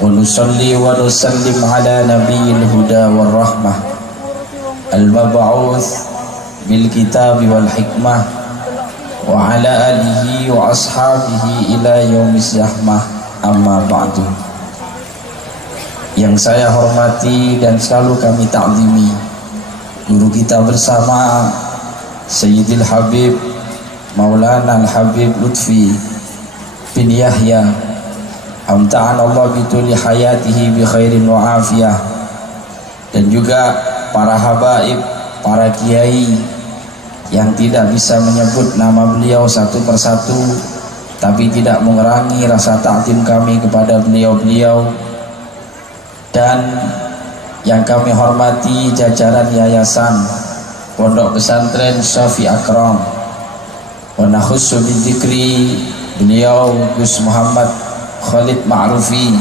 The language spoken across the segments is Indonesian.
ونصلي ونسلم على نبي الهدى والرحمة المبعوث بالكتاب والحكمة وعلى آله وأصحابه إلى يوم الزحمة. Amma ba'du. Yang saya hormati dan selalu kami ta'zimi guru kita bersama Sayyidil Habib Maulana Al-Habib Lutfi bin Yahya, amta'an Allah bituli hayatihi bi khairin wa afiyah, dan juga para habaib, para kiai yang tidak bisa menyebut nama beliau satu persatu, tapi tidak mengurangi rasa ta'zim kami kepada beliau-beliau, dan yang kami hormati jajaran yayasan Pondok Pesantren Syafi Akram, wa nakhussu bidzikri beliau Gus Muhammad Khalid Ma'rufi,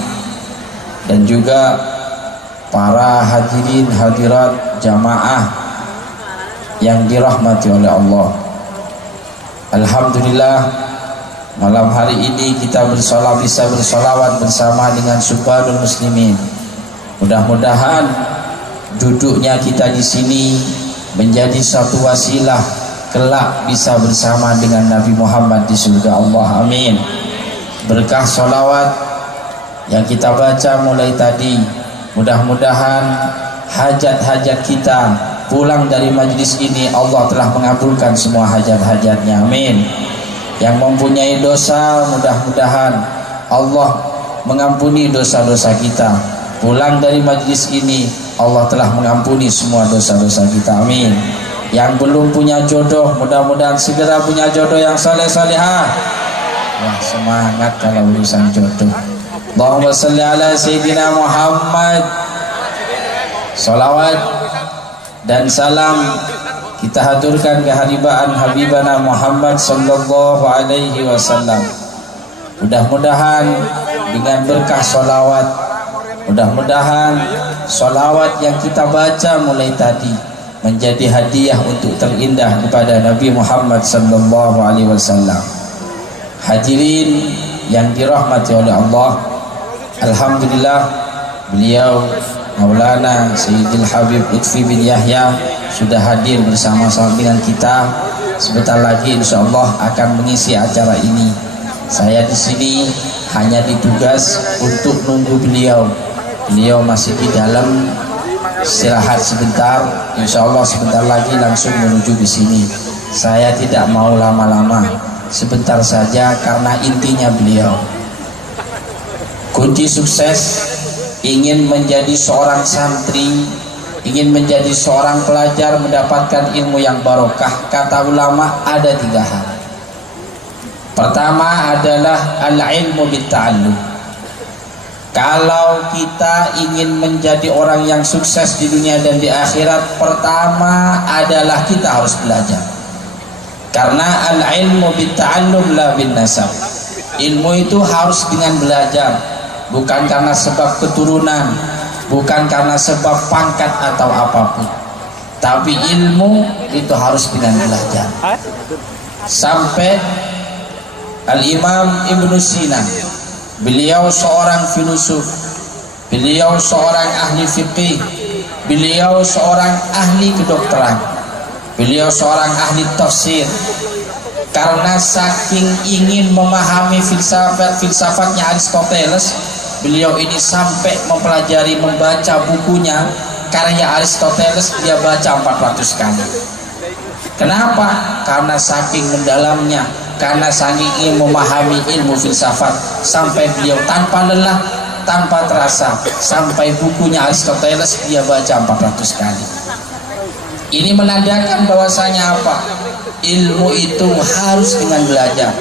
dan juga para hadirin hadirat jamaah yang dirahmati oleh Allah. Alhamdulillah, malam hari ini kita bisa bersolawat bersama dengan subhanul muslimin. Mudah-mudahan duduknya kita di sini menjadi satu wasilah kelak bisa bersama dengan Nabi Muhammad di surga Allah. Amin. Berkah solawat yang kita baca mulai tadi, mudah-mudahan hajat-hajat kita pulang dari majlis ini Allah telah mengabulkan semua hajat-hajatnya. Amin. Yang mempunyai dosa, mudah-mudahan Allah mengampuni dosa-dosa kita. Pulang dari majlis ini Allah telah mengampuni semua dosa-dosa kita. Amin. Yang belum punya jodoh, mudah-mudahan segera punya jodoh yang saleh-salehah. Wah, semangat kalau urusan jodoh. Allahumma salli ala Sayyidina Muhammad. Salawat dan salam kita haturkan keharibaan Habibana Muhammad sallallahu alaihi wasallam. Mudah-mudahan dengan berkah solawat, mudah-mudahan solawat yang kita baca mulai tadi menjadi hadiah untuk terindah kepada Nabi Muhammad sallallahu alaihi wasallam. Hadirin yang dirahmati oleh Allah, alhamdulillah beliau Maulana Sayyidil Habib Lutfi bin Yahya sudah hadir bersama-sama dengan kita. Sebentar lagi insyaallah akan mengisi acara ini. Saya di sini hanya ditugas untuk nunggu beliau. Beliau masih di dalam istirahat sebentar. Insyaallah sebentar lagi langsung menuju di sini. Saya tidak mau lama-lama, sebentar saja karena intinya beliau. Kunci sukses ingin menjadi seorang santri, ingin menjadi seorang pelajar, mendapatkan ilmu yang barokah, kata ulama ada 3 hal. Pertama adalah al-ilmu bitta'allum. Kalau kita ingin menjadi orang yang sukses di dunia dan di akhirat, pertama adalah kita harus belajar. Karena al-ilmu bitta'allum la bin nasab. Ilmu itu harus dengan belajar, bukan karena sebab keturunan, bukan karena sebab pangkat atau apapun, tapi ilmu itu harus dengan belajar. Sampai Al-Imam Ibnu Sina, beliau seorang filosof, beliau seorang ahli fikih, beliau seorang ahli kedokteran, beliau seorang ahli tafsir. Karena saking ingin memahami filsafatnya Aristoteles, beliau ini sampai mempelajari, membaca bukunya karya Aristoteles, dia baca 400 kali. Kenapa? Karena saking mendalamnya, karena saking ingin memahami ilmu filsafat, sampai beliau tanpa lelah, tanpa terasa, sampai bukunya Aristoteles dia baca 400 kali. Ini menandakan bahwasanya apa? Ilmu itu harus dengan belajar.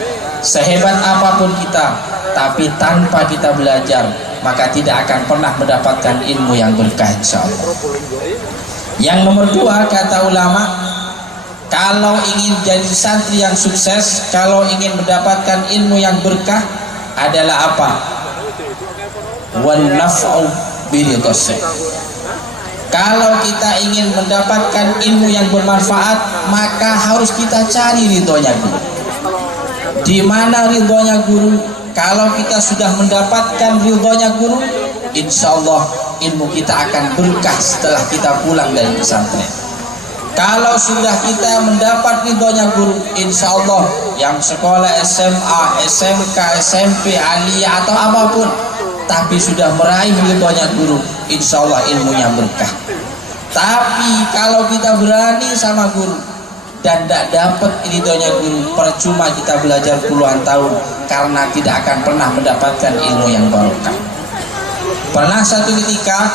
Sehebat apapun kita, tapi tanpa kita belajar, maka tidak akan pernah mendapatkan ilmu yang berkah insyaallah. Yang nomor 2 kata ulama, kalau ingin jadi santri yang sukses, kalau ingin mendapatkan ilmu yang berkah adalah apa? Wan naf'u biridhas. Kalau kita ingin mendapatkan ilmu yang bermanfaat, maka harus kita cari ridhonya guru. Di mana ridhonya guru? Kalau kita sudah mendapatkan ridhonya guru, insya Allah ilmu kita akan berkah setelah kita pulang dari pesantren. Kalau sudah kita mendapat ridhonya guru, insya Allah yang sekolah SMA, SMK, SMP, aliyah atau apapun, tapi sudah meraih ridhonya guru, insya Allah ilmunya berkah. Tapi kalau kita berani sama guru dan tidak dapat ridhonya guru, percuma kita belajar puluhan tahun karena tidak akan pernah mendapatkan ilmu yang barokah. Pernah satu ketika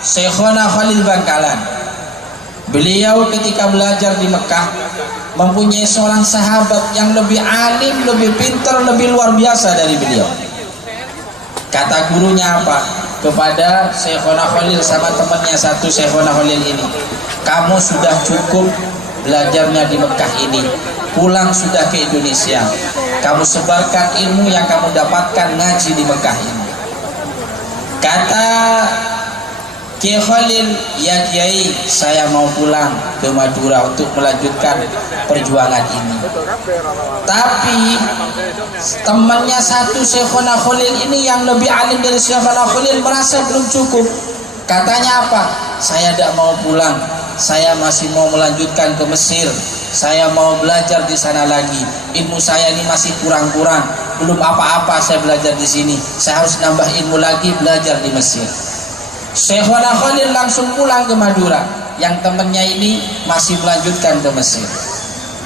Syekhona Khalil Bangkalan, beliau ketika belajar di Mekah mempunyai seorang sahabat yang lebih alim, lebih pintar, lebih luar biasa dari beliau. Kata gurunya apa? Kepada Syekhona Khalil sama temannya satu Syekhona Khalil ini, kamu sudah cukup belajarnya di Mekah ini, pulang sudah ke Indonesia, kamu sebarkan ilmu yang kamu dapatkan ngaji di Mekah ini. Kata Kiai Khalil, ya Kiai, saya mau pulang ke Madura untuk melanjutkan perjuangan ini. Tapi temannya satu Syekhona Khalil ini yang lebih alim dari Syekhona Khalil merasa belum cukup. Katanya apa? Saya tidak mau pulang, saya masih mau melanjutkan ke Mesir, saya mau belajar di sana lagi. Ilmu saya ini masih kurang-kurang, belum apa-apa saya belajar di sini. Saya harus nambah ilmu lagi, belajar di Mesir. Syekhona Khalil langsung pulang ke Madura, yang temannya ini masih melanjutkan ke Mesir.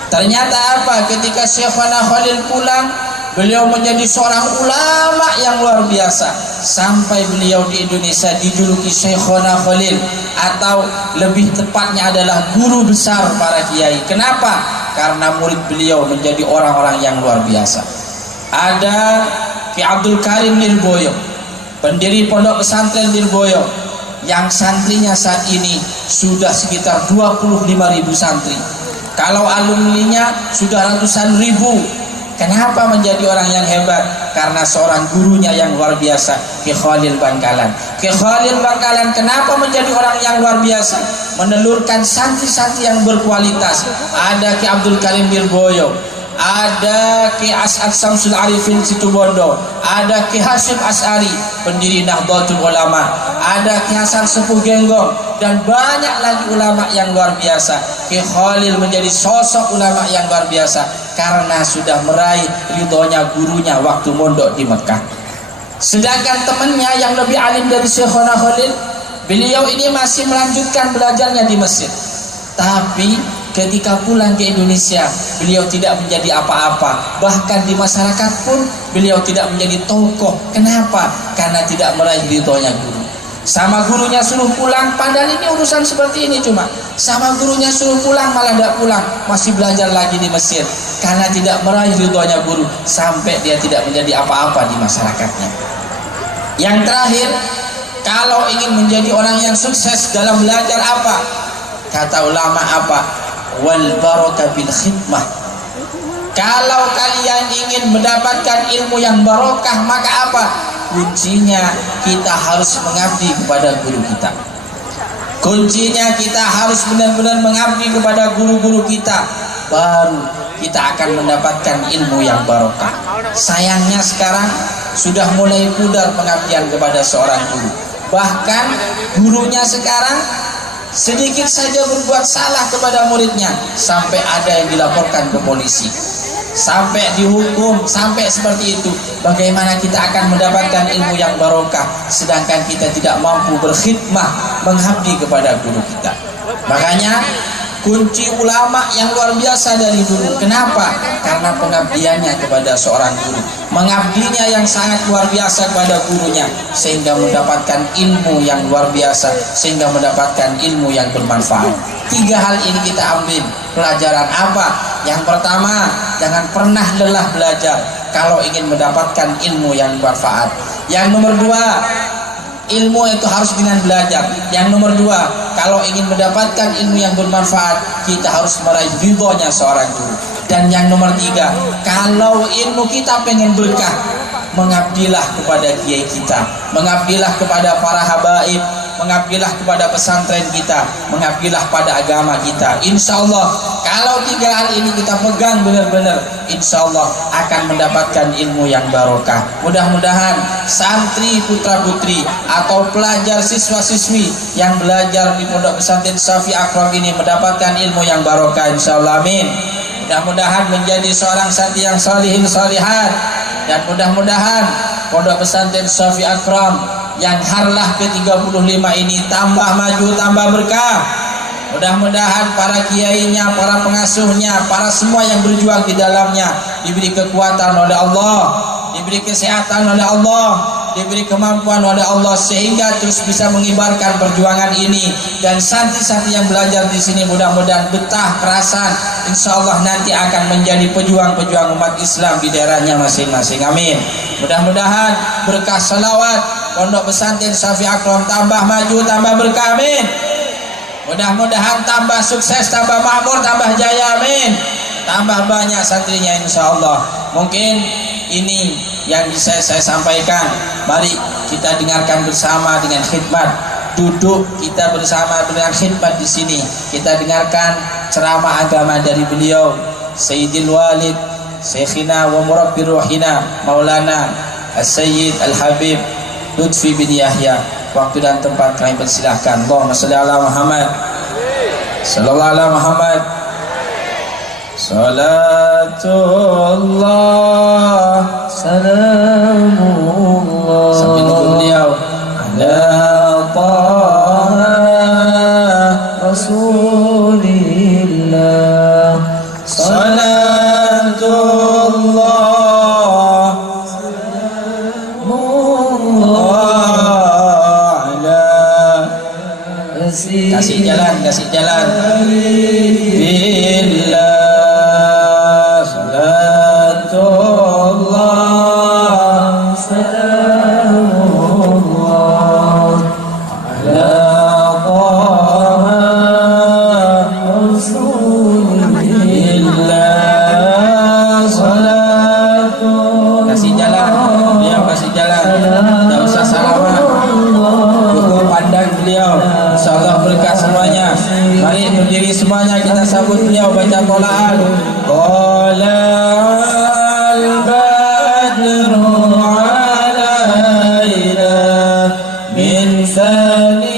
Ternyata apa? Ketika Syekhona Khalil pulang, beliau menjadi seorang ulama yang luar biasa. Sampai beliau di Indonesia dijuluki Syekhona Khalil, atau lebih tepatnya adalah guru besar para kiai. Kenapa? Karena murid beliau menjadi orang-orang yang luar biasa. Ada Ki Abdul Karim Nirboyo, pendiri pondok pesantren Nirboyo, yang santrinya saat ini sudah sekitar 25.000 santri. Kalau alumninya sudah ratusan ribu. Kenapa menjadi orang yang hebat? Karena seorang gurunya yang luar biasa, Ki Khalil Bangkalan. Ki Khalil Bangkalan kenapa menjadi orang yang luar biasa? Menelurkan santri-santri yang berkualitas. Ada Ki Abdul Karim Nirboyo, ada Ki As'ad Samsul Arifin Situbondo, ada Ki Hashim As'ari, pendiri Nahdlatul Ulama, ada Ki Hasan Sepuh Genggong, dan banyak lagi ulama yang luar biasa. Ki Khalil menjadi sosok ulama yang luar biasa karena sudah meraih ridhonya gurunya waktu mondok di Mekah. Sedangkan temannya yang lebih alim dari Syekhona Khalil, beliau ini masih melanjutkan belajarnya di Mesir. Tapi ketika pulang ke Indonesia, beliau tidak menjadi apa-apa. Bahkan di masyarakat pun beliau tidak menjadi tokoh. Kenapa? Karena tidak meraih ridhonya guru. Sama gurunya suruh pulang, padahal ini urusan seperti ini cuma. Sama gurunya suruh pulang malah tidak pulang, masih belajar lagi di Mesir. Karena tidak meraih ridhonya guru, sampai dia tidak menjadi apa-apa di masyarakatnya. Yang terakhir, kalau ingin menjadi orang yang sukses dalam belajar apa? Kata ulama apa? Wal barakah bil khidmah. Kalau kalian ingin mendapatkan ilmu yang barokah, maka apa? Kuncinya kita harus mengabdi kepada guru kita. Kuncinya kita harus benar-benar mengabdi kepada guru-guru kita, baru kita akan mendapatkan ilmu yang barokah. Sayangnya sekarang sudah mulai pudar pengabdian kepada seorang guru. Bahkan gurunya sekarang sedikit saja berbuat salah kepada muridnya, sampai ada yang dilaporkan ke polisi, sampai dihukum, sampai seperti itu. Bagaimana kita akan mendapatkan ilmu yang barokah sedangkan kita tidak mampu berkhidmah, mengabdi kepada guru kita? Makanya kunci ulama yang luar biasa dari dulu. Kenapa? Karena pengabdiannya kepada seorang guru, mengabdinya yang sangat luar biasa kepada gurunya, sehingga mendapatkan ilmu yang luar biasa, sehingga mendapatkan ilmu yang bermanfaat. 3 hal ini kita ambil pelajaran apa? Yang pertama, jangan pernah lelah belajar kalau ingin mendapatkan ilmu yang bermanfaat. Yang nomor 2, ilmu itu harus dengan belajar. Yang nomor 2, kalau ingin mendapatkan ilmu yang bermanfaat, kita harus meraih ridhonya seorang guru. Dan yang nomor 3, kalau ilmu kita pengen berkah, mengabdilah kepada kiai kita, mengabdilah kepada para habaib, mengabdilah kepada pesantren kita, mengabdilah pada agama kita. Insya Allah kalau 3 hal ini kita pegang benar-benar, insya Allah akan mendapatkan ilmu yang barokah. Mudah-mudahan santri putra putri atau pelajar siswa siswi yang belajar di Pondok Pesantren Shafi'i Akram ini mendapatkan ilmu yang barokah, insya Allah, amin. Mudah-mudahan menjadi seorang santri yang salihin salihat, dan mudah-mudahan Pondok Pesantren Shafi'i Akram yang harlah ke-35 ini tambah maju, tambah berkah. Mudah-mudahan para kiainya, para pengasuhnya, para semua yang berjuang di dalamnya diberi kekuatan oleh Allah, diberi kesehatan oleh Allah, diberi kemampuan oleh Allah, sehingga terus bisa mengibarkan perjuangan ini. Dan santri-santri yang belajar di sini mudah-mudahan betah kerasan, insya Allah nanti akan menjadi pejuang-pejuang umat Islam di daerahnya masing-masing, amin. Mudah-mudahan berkah salawat Pondok Pesantren Shafi'i Akram tambah maju, tambah berkah, amin. Mudah-mudahan tambah sukses, tambah makmur, tambah jaya, amin. Tambah banyak santrinya, insya Allah. Mungkin ini yang bisa saya sampaikan. Mari kita dengarkan bersama dengan khidmat. Duduk kita bersama dengan khidmat di sini. Kita dengarkan ceramah agama dari beliau, Sayyidil Walid, Syekhina wa Murabbir Ruhina, Maulana As-Sayyid Al-Habib Lutfi bin Yahya. Waktu dan tempat kami persilahkan. Allahumma shalli ala Muhammad, sallallahu ala Muhammad. Salatullah, salamullah, sambil nunggu beliau, ala taha rasulillah. Salatullah, kasih jalan, kasih jalan. Billah, salatullah, salamullah, ala taha rasulillah. Salatullah, kasih jalan, beliau kasih jalan. Tidak usah salaman, cukup pandang beliau. InsyaAllah berkah semuanya. Mari berdiri semuanya, kita sambut beliau baca qolaan. Qola'al badru alaina min saniyatil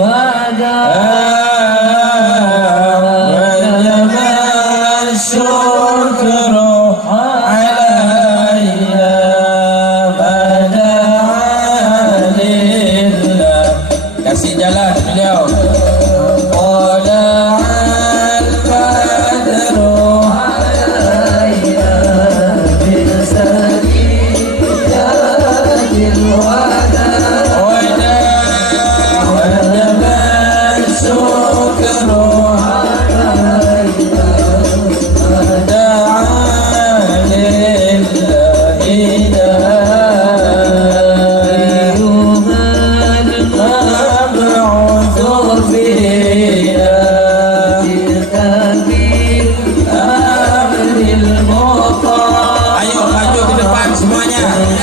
wada' wajaba syukru alaina kasih jalan beliau. Qola'al badru alaina min saniyatil wada' wajaba syukru alaina wada'a lillahi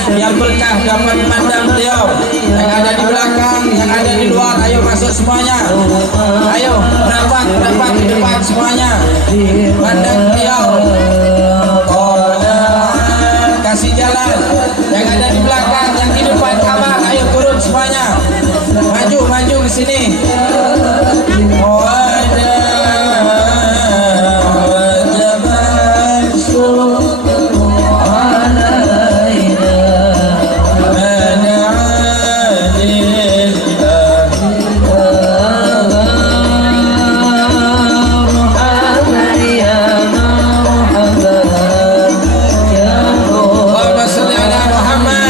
biar berkah dapat pandang beliau. Yang ada di belakang, yang ada di luar, ayo masuk semuanya. Ayo rapat ke depan semuanya. Pandang beliau. Kasih jalan. Yang ada di belakang, yang di depan kamar, ayo turun semuanya. Maju ke sini. Muhammad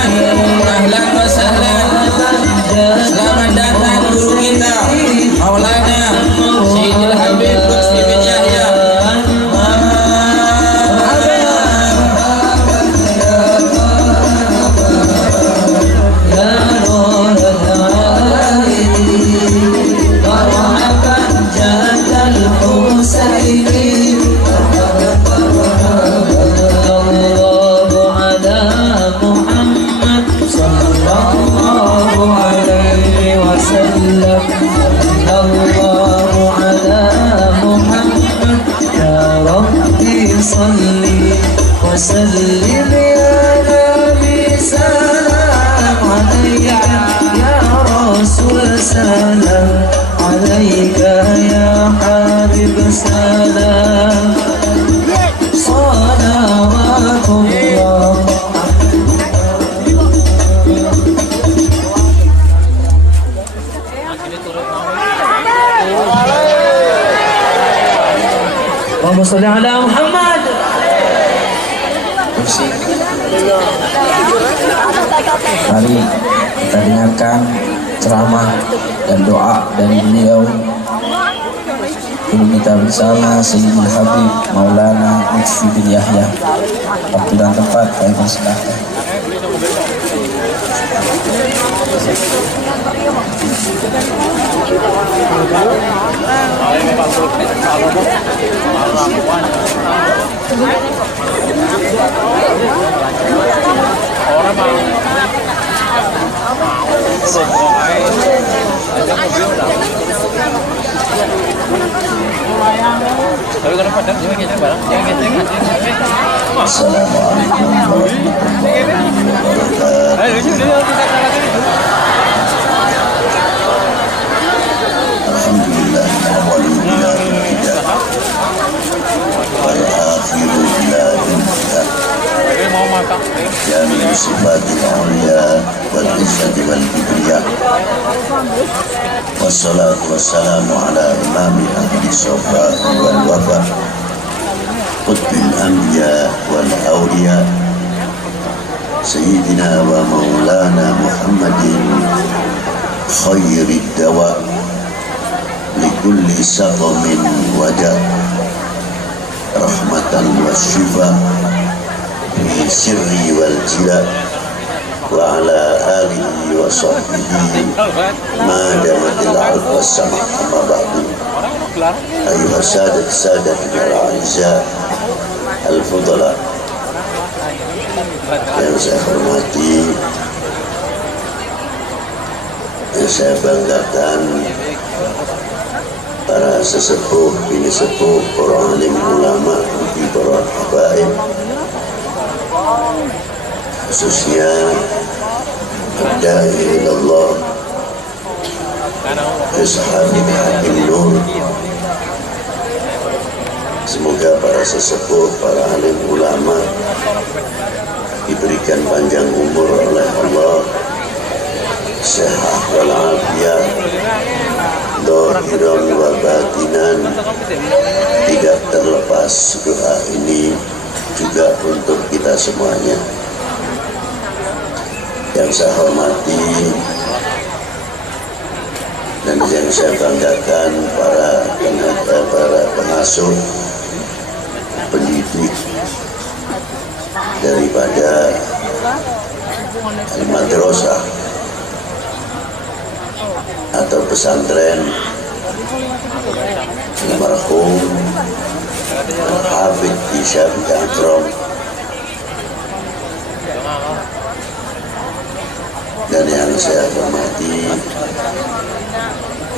sholli ala Muhammad. Mari kita dengarkan ceramah dan doa dari beliau. Guru kita bersama Sayyidul Habib Maulana Lutfi bin Yahya. Waktu dan tempat kami persilahkan. Assalamualaikum warahmatullahi wabarakatuh. Alhamdulillah awalul bila tidak wal akhiru bila tidak ya min sifatil awliya wal izzati wal kibriya wassalatu wassalamu ala imami ahli sofa wal wafa qutbil anbiya wal awliya sayyidina wa maulana Muhammadin khairid dawa likulli saqamin wada rahmatan wa shifa fi sirri wal jila wa ala alihi wa sahbihi ma damatil ard was sama amma ba'du ayuha sadat al-a'izza al-fudala yang saya hormati, yang saya banggakan, para sesepuh, bini sepuh, para alim ulama, para habaib, khususnya Ad-Da'i ilallah Sahabi Hakim Nur. Semoga para sesepuh, para alim ulama diberikan panjang umur oleh Allah, sehat walafiat, dohiran wa batinan. Tidak terlepas doa ini juga untuk kita semuanya. Yang saya hormati dan yang saya banggakan para pengasuh, pendidik daripada al-madrasah atau pesantren almarhum Al-Hafidh Hisham Akram, dan yang saya hormati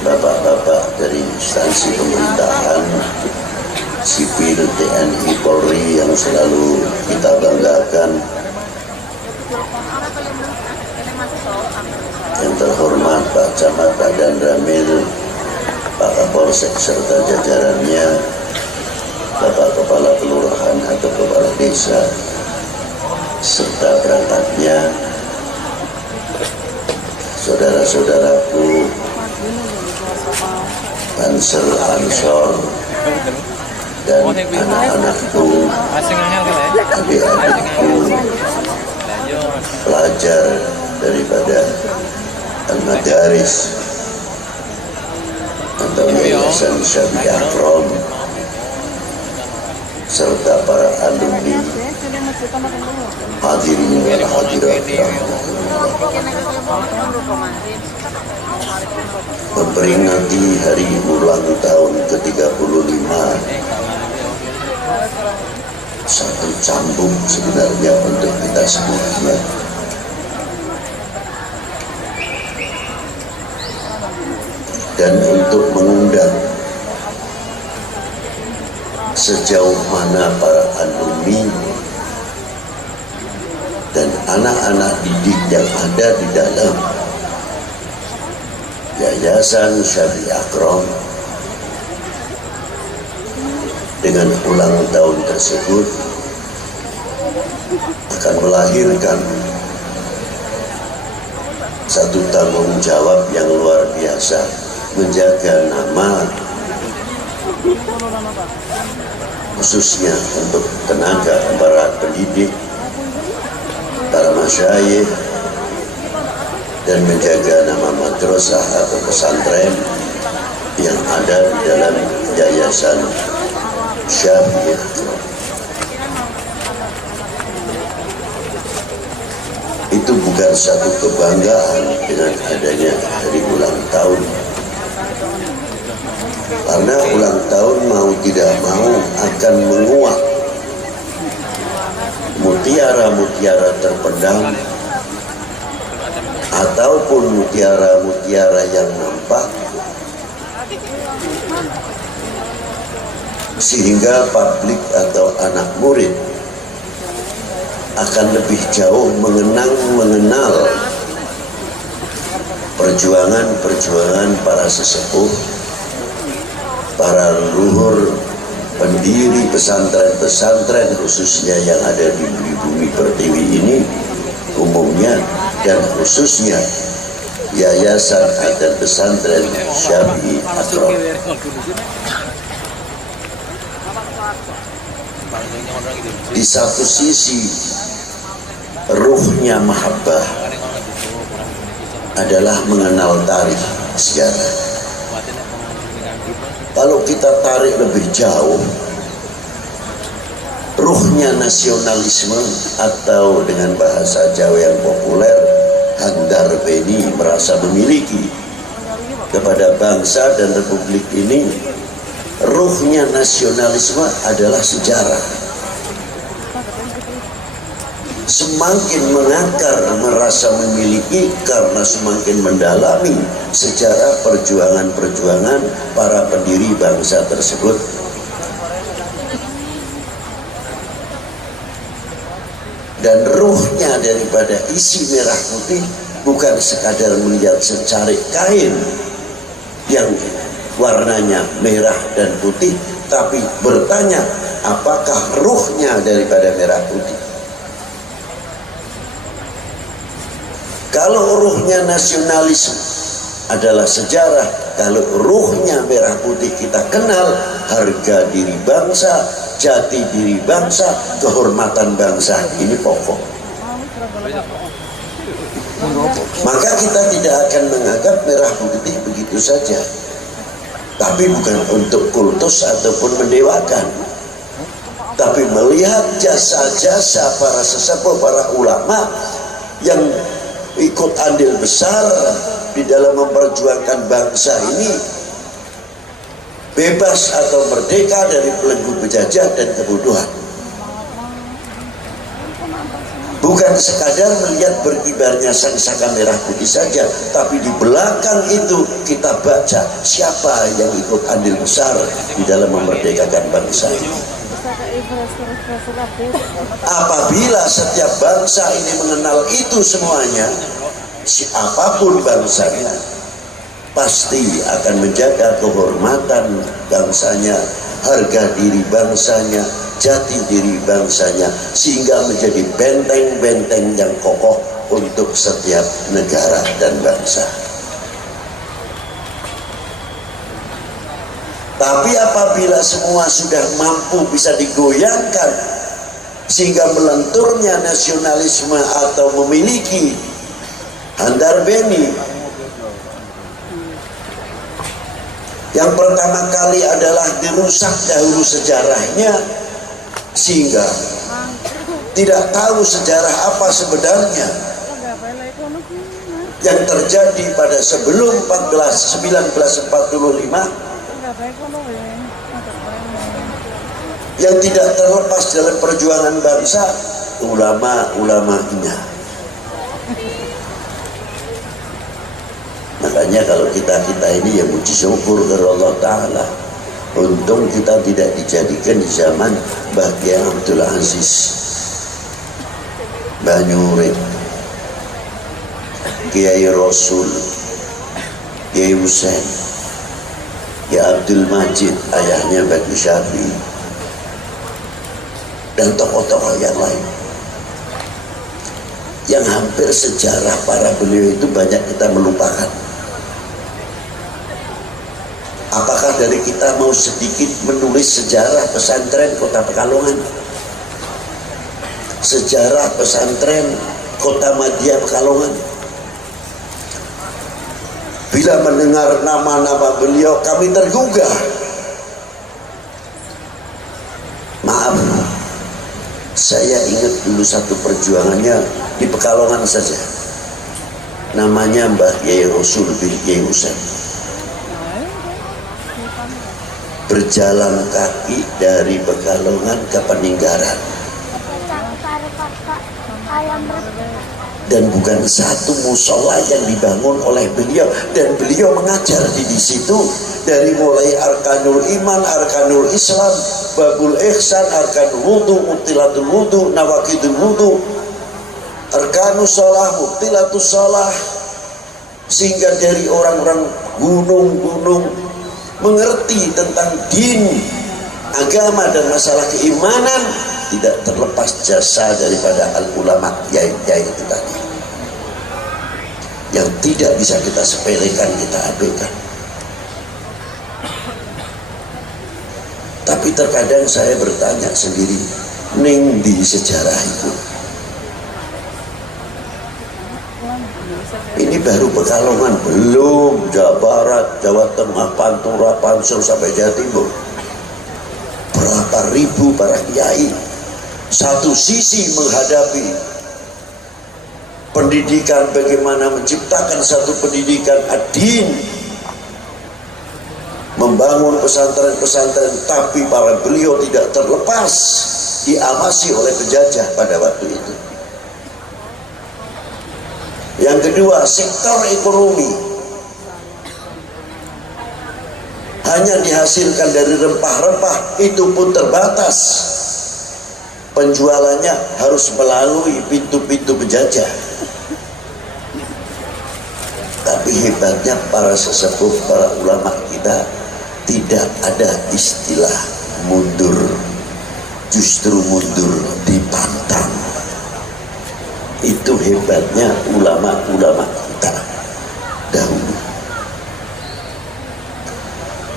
bapak-bapak dari instansi pemerintahan sipil, TNI, Polri yang selalu kita banggakan. Yang terhormat Pak Camat, Pak Dan Ramil, Pak Kapolsek serta jajarannya, Bapak Kepala Kelurahan atau Kepala Desa serta perangkatnya, saudara-saudaraku, Ansor Ansor, dan anak-anakku, adik-adikku, pelajar daripada Al-Madaris atau Yayasan Syabi Akram, serta para alumni, hadirin wal hadirat, memperingati hari ulang tahun ke-35, satu cambuk sebenarnya untuk kita semuanya. Dan untuk mengundang sejauh mana para alumni dan anak-anak didik yang ada di dalam Yayasan Syabi Akram dengan ulang tahun tersebut akan melahirkan satu tanggung jawab yang luar biasa, menjaga nama khususnya untuk tenaga para pendidik, para masyayikh, dan menjaga nama madrasah atau pesantren yang ada di dalam Yayasan Syafi'i. Itu bukan satu kebanggaan dengan adanya hari ulang tahun, karena ulang tahun mau tidak mau akan menguak mutiara-mutiara terpendam ataupun mutiara-mutiara yang nampak, sehingga publik atau anak murid akan lebih jauh mengenal perjuangan para sesepuh, para leluhur, pendiri pesantren-pesantren khususnya yang ada di bumi pertiwi ini umumnya, dan khususnya Yayasan dan Pesantren Syafi'i Akram. Di satu sisi ruhnya mahabbah adalah mengenal tarikh sejarah. Kalau kita tarik lebih jauh, ruhnya nasionalisme atau dengan bahasa Jawa yang populer, handar beni, merasa memiliki kepada bangsa dan republik ini. Ruhnya nasionalisme adalah sejarah. Semakin mengakar merasa memiliki karena semakin mendalami sejarah perjuangan-perjuangan para pendiri bangsa tersebut. Dan ruhnya daripada isi merah putih bukan sekadar melihat secarik kain yang warnanya merah dan putih, tapi bertanya apakah ruhnya daripada merah putih. Kalau ruhnya nasionalisme adalah sejarah, kalau ruhnya merah putih kita kenal harga diri bangsa, jati diri bangsa, kehormatan bangsa, ini pokok. Maka kita tidak akan menganggap merah putih begitu saja, tapi bukan untuk kultus ataupun mendewakan, tapi melihat jasa-jasa para sesepuh, para ulama yang ikut andil besar di dalam memperjuangkan bangsa ini bebas atau merdeka dari belenggu penjajah dan kebodohan. Bukan sekadar melihat berkibarnya sangsaka merah putih saja, tapi di belakang itu kita baca siapa yang ikut andil besar di dalam memerdekakan bangsa ini. Apabila setiap bangsa ini mengenal itu semuanya, siapapun bangsanya pasti akan menjaga kehormatan bangsanya, harga diri bangsanya, jati diri bangsanya, sehingga menjadi benteng-benteng yang kokoh untuk setiap negara dan bangsa. Tapi apabila semua sudah mampu bisa digoyangkan sehingga melenturnya nasionalisme atau memiliki handar beni, yang pertama kali adalah dirusak dahulu sejarahnya sehingga tidak tahu sejarah apa sebenarnya yang terjadi pada sebelum 1945, yang tidak terlepas dalam perjuangan bangsa, ulama-ulamanya. Makanya kalau kita ini ya puji syukur kepada Allah Ta'ala, untung kita tidak dijadikan di zaman Mbah Kiai Abdul Aziz Banyurit, Kiai Rasul, Kiai Husain, Kiai Abdul Majid ayahnya Bagi Syafi'i, dan tokoh-tokoh yang lain yang hampir sejarah para beliau itu banyak kita melupakan. Apakah dari kita mau sedikit menulis sejarah pesantren Kota Pekalongan, sejarah pesantren Kota Madya Pekalongan? Bila mendengar nama-nama beliau kami tergugah. Maaf, saya ingat dulu satu perjuangannya di Pekalongan saja. Namanya Mbah Kiai Rasul bin Kiai Husain. Berjalan kaki dari Pekalongan ke Peninggaran. Dan bukan satu musola yang dibangun oleh beliau, dan beliau mengajar di situ dari mulai arkanul iman, arkanul Islam, babul ihsan, arkanul wudu, mubtilatul wudu, nawaqidul wudu, arkanus shalah, mubtilatus shalah, sehingga dari orang-orang gunung-gunung mengerti tentang din, agama dan masalah keimanan, tidak terlepas jasa daripada al-ulama yai-yai itu tadi, yang tidak bisa kita sepelekan, kita abaikan. Tapi terkadang saya bertanya sendiri, ning di sejarah itu, ini baru Pekalongan, belum Jawa Barat, Jawa Tengah, Pantura, Pansel sampai Jawa Timur. Berapa ribu para kiai satu sisi menghadapi pendidikan, bagaimana menciptakan satu pendidikan ad-din, membangun pesantren-pesantren, tapi para beliau tidak terlepas diawasi oleh penjajah pada waktu itu. Yang kedua, sektor ekonomi hanya dihasilkan dari rempah-rempah, itu pun terbatas. Penjualannya harus melalui pintu-pintu penjajah. Tapi hebatnya para sesepuh, para ulama kita, tidak ada istilah mundur, justru mundur dipantang. Itu hebatnya ulama-ulama kita dahulu.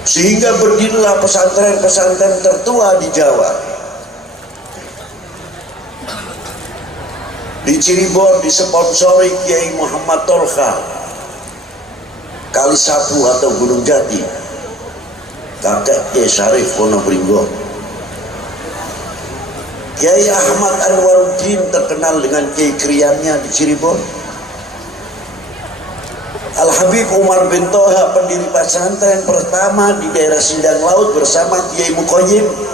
Sehingga berdirilah pesantren-pesantren tertua di Jawa. Di Cirebon disponsori Kiai Muhammad Tolha, Kali Sapu atau Gunung Jati, kakek Kiai Syarif Ponobringgo. Kiai Ahmad Anwaruddin terkenal dengan Kiai Kriannya di Cirebon. Al-Habib Umar bin Toha, pendiri pesantren pertama di daerah Sindang Laut bersama Kiai Mukoyim.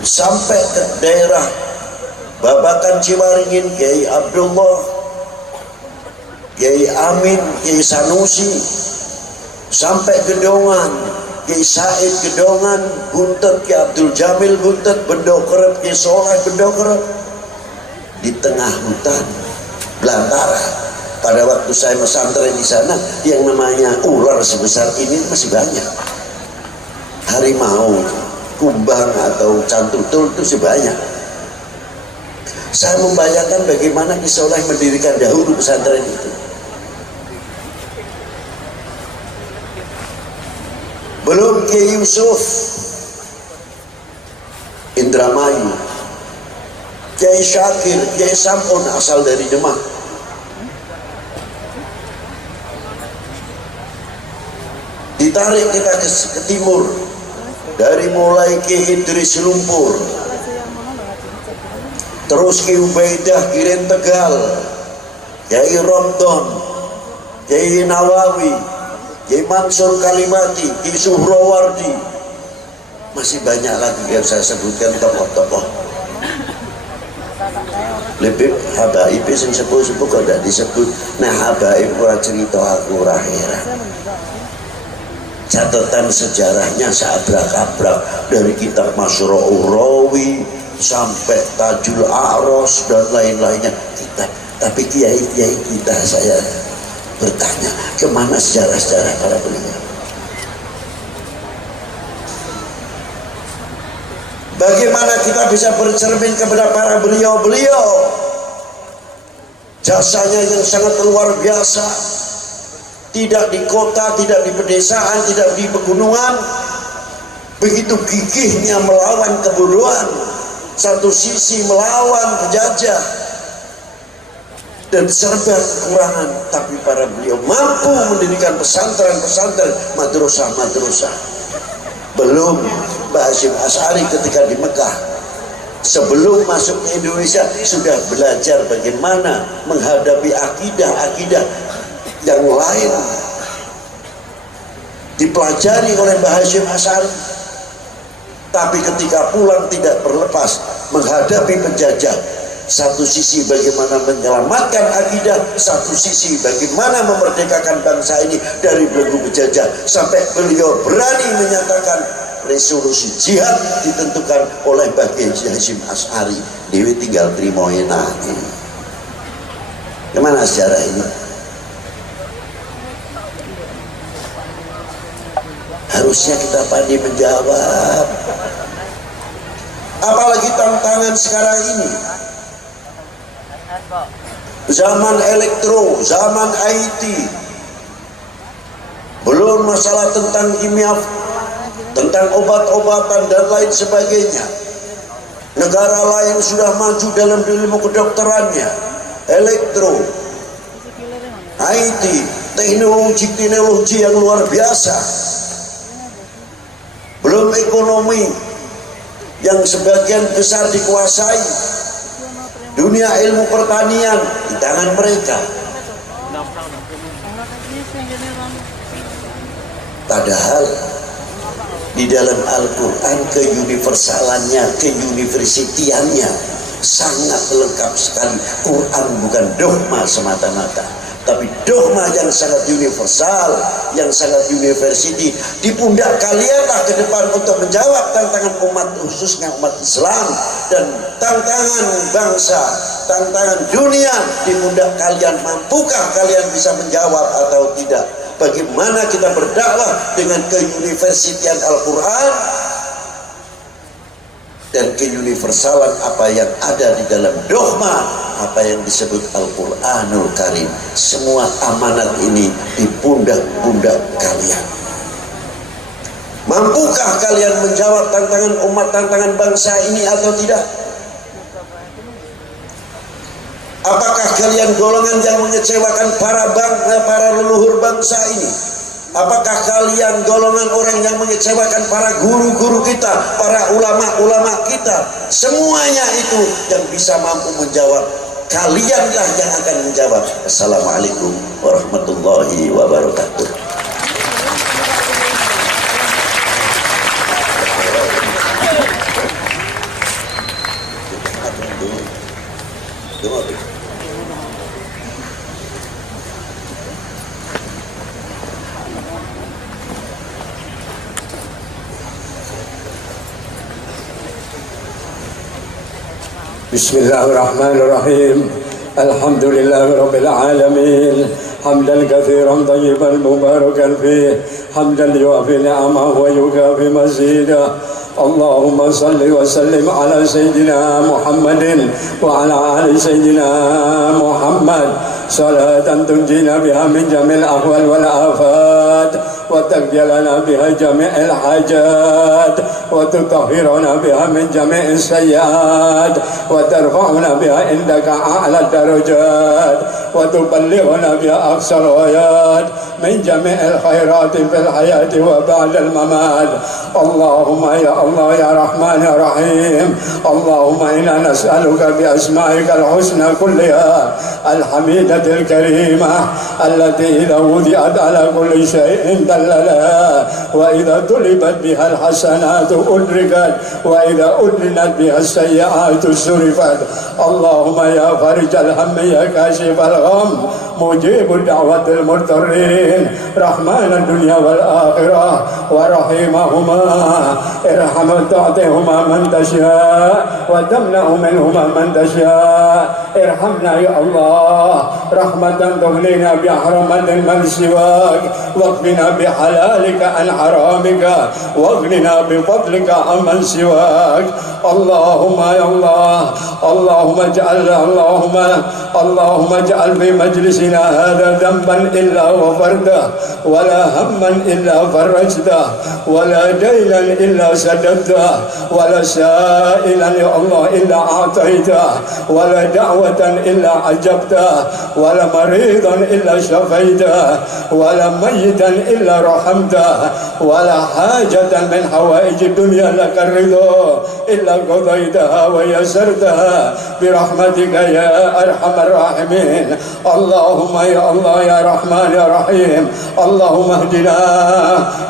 Sampai ke daerah Babakan Ciwaringin, Kiai Abdullah, Kiai Amin, Kiai Sanusi, sampai Gedongan, Kiai Said Gedongan, Buntet, Kiai Abdul Jamil Buntet, Bendokerep, Kiai Soleh Bendokerep. Di tengah hutan belantara, pada waktu saya pesantren di sana, yang namanya ular sebesar ini masih banyak. Harimau, kumbang atau cantutul itu sebanyak. Saya membayangkan bagaimana Kiai Soleh mendirikan dahulu pesantren itu. Belum Kiai Yusuf Indramayu, Kiai Syakir, Kiai Sampun asal dari Demak. Ditarik kita ke timur, dari mulai Kiai Idris Lumpur, terus Kiai Ubaidah Kirin Tegal, Kiai Romdon, Kiai Nawawi, Kiai Mansur Kalimati, Kiai Suhrawardi, masih banyak lagi yang saya sebutkan tokoh-tokoh. Lebih habaib yang sepuh-sepuh kok tidak disebut. Nah, habaib ora cerita aku ora heran. Catatan sejarahnya seabrak-abrak, dari kitab Masro'ur Rawi sampai Tajul A'ros dan lain-lainnya kitab. Tapi kiai-kiai kita, saya bertanya, kemana sejarah-sejarah para beliau? Bagaimana kita bisa bercermin kepada para beliau-beliau? Jasanya yang sangat luar biasa, tidak di kota, tidak di pedesaan, tidak di pegunungan. Begitu gigihnya melawan kebodohan, satu sisi melawan penjajah dan serba kekurangan, tapi para beliau mampu mendirikan pesantren-pesantren, madrasah-madrasah. Belum Mbah Hasyim Asy'ari ketika di Mekah, sebelum masuk ke Indonesia sudah belajar bagaimana menghadapi akidah-akidah yang lain, dipelajari oleh Mbah Hasyim Asy'ari. Tapi ketika pulang tidak berlepas menghadapi penjajah, satu sisi bagaimana menyelamatkan akidah, satu sisi bagaimana memerdekakan bangsa ini dari belenggu penjajah, sampai beliau berani menyatakan resolusi jihad ditentukan oleh Mbah Hasyim Asy'ari. Dewi tinggal terima enak. Gimana sejarah ini? Harusnya kita pandai menjawab. Apalagi tantangan sekarang ini, zaman elektro, zaman IT, belum masalah tentang kimia, tentang obat-obatan dan lain sebagainya. Negara lain sudah maju dalam ilmu kedokterannya, elektro, IT, teknologi yang luar biasa. Belum ekonomi yang sebagian besar dikuasai, dunia ilmu pertanian di tangan mereka. Padahal di dalam Al-Quran keuniversalannya, keuniversitiannya sangat lengkap sekali. Quran bukan dogma semata-mata, tapi dogma yang sangat universal, yang sangat university. Di pundak kalianlah ke depan untuk menjawab tantangan umat, khususnya umat Islam, dan tantangan bangsa, tantangan dunia. Di pundak kalian, mampukah kalian bisa menjawab atau tidak? Bagaimana kita berdakwah dengan keuniversitian Al-Quran dan keuniversalan apa yang ada di dalam dogma, apa yang disebut Al-Quranul Karim. Semua amanat ini di pundak-pundak kalian. Mampukah kalian menjawab tantangan umat, tantangan bangsa ini atau tidak? Apakah kalian golongan yang mengecewakan para leluhur bangsa ini? Apakah kalian golongan orang yang mengecewakan para guru-guru kita, para ulama-ulama kita? Semuanya itu yang bisa mampu menjawab. Kalianlah yang akan menjawab. Assalamualaikum warahmatullahi wabarakatuh. Bismillahirrahmanirrahim. Alhamdulillah Rabbil Alamin. Hamdan kathiran tayyiban mubarakan fih. Hamdan yuafi ni'amah wa yukafi mazidah. Allahumma salli wa sallim ala Sayyidina Muhammadin wa ala ali Sayyidina Muhammad. Salatan tunjina biha min jamil ahwal wal afat, wa taqjalana biha jami'il hajat, wa tutahhiruna biha min jami'is sayyiat, wa tarfa'una biha indaka a'la darajat, wa tuballighuna biha aqsal ghayat min jami'il khairati fil hayati wa ba'dal mamat. Allahumma ya Allah ya Rahman ya Rahim. Allahumma inna nas'aluka bi asma'ikal husna kulliha al-hamidatil karimah allati idha wudi'at ala kulli shay'in dallala, wa idha tulibat biha al-hasanatu udrikat, wa idha udrinat biha as-sayyi'atu surifat. Allahumma ya farijal hammi ya kashifal gham, mujibud da'watil murtarrin, rahmanad dunya wal akhirah wa rahimahuma. Irham ta'tihuma man tasya' wa tamna'u minhuma man tasya'. Irhamna ya Allah rahmatan tughnina bi haramatin man siwak, waqfina bi halalika an haramika, waghnina bi fadlika amman siwak. Allahumma ya Allah, Allahumma ij'al fi majlisina فينا هذا ذنبا إلا غفرته ولا هما إلا فرجته ولا دينا إلا سددته ولا سائلا يا الله إلا أعطيته ولا دعوة إلا عجبته ولا مريضا إلا شفيته ولا ميتا إلا رحمته ولا حاجة من حوائج الدنيا لك الرضا إلا قضيتها ويسرتها برحمتك يا أرحم الراحمين. اللهم يا الله يا رحمن يا رحيم، اللهم اهدنا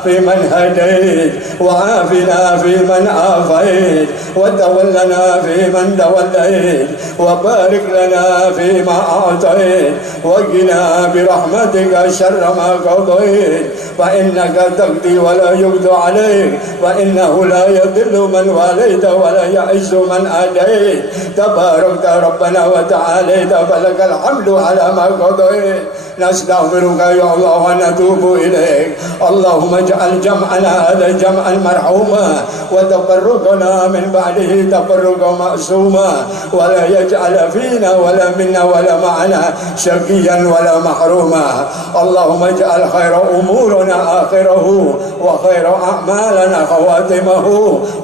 فيمن هديت وعافنا فيمن عافيت وتولنا فيمن توليت وبارك لنا فيما أعطيت وقنا برحمتك شر ما قضيت فإنك تقضي ولا يقضى عليك وإنه لا يضل من واليت ولا يعز من آديت تباركت ربنا وتعاليت فلك الحمد على ما قضيت. نستغفرك يا الله ونتوب إليك. اللهم اجعل جمعنا هذا جمعا مرحوما وتفرقنا من بعده تفرقا معصوما ولا يجعل فينا ولا منا ولا معنا شقيا ولا محروما. اللهم اجعل خير أمورنا آخره وخير أعمالنا خواتمه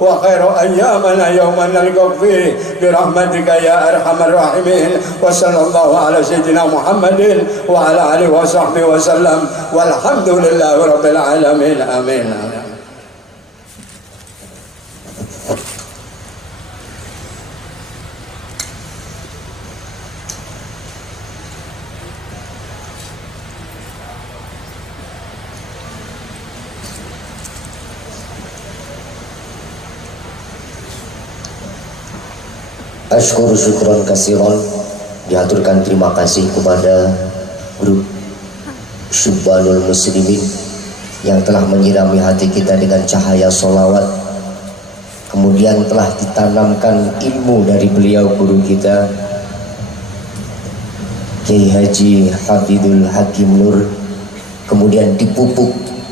وخير أيامنا يوم نلقاك فيه برحمتك يا أرحم الراحمين. وصلى الله على سيدنا محمد وعلى آله وصحبه وسلم والحمد لله رب العالمين. آمين. Ashkur syukron kasiron, diaturkan terima kasih kepada grup Syubbanul Muslimin yang telah menyirami hati kita dengan cahaya solawat, kemudian telah ditanamkan ilmu dari beliau guru kita Kiai Haji Hafidul Hakim Nur, kemudian dipupuk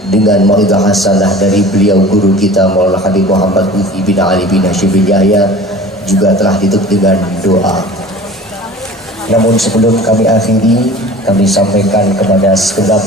dengan mauidhah hasanah dari beliau guru kita Maulana Habib Muhammad Lutfi bin Ali bin Hashim bin Yahya, juga telah ditutup dengan doa. Namun sebelum kami akhiri, kami sampaikan kepada segenap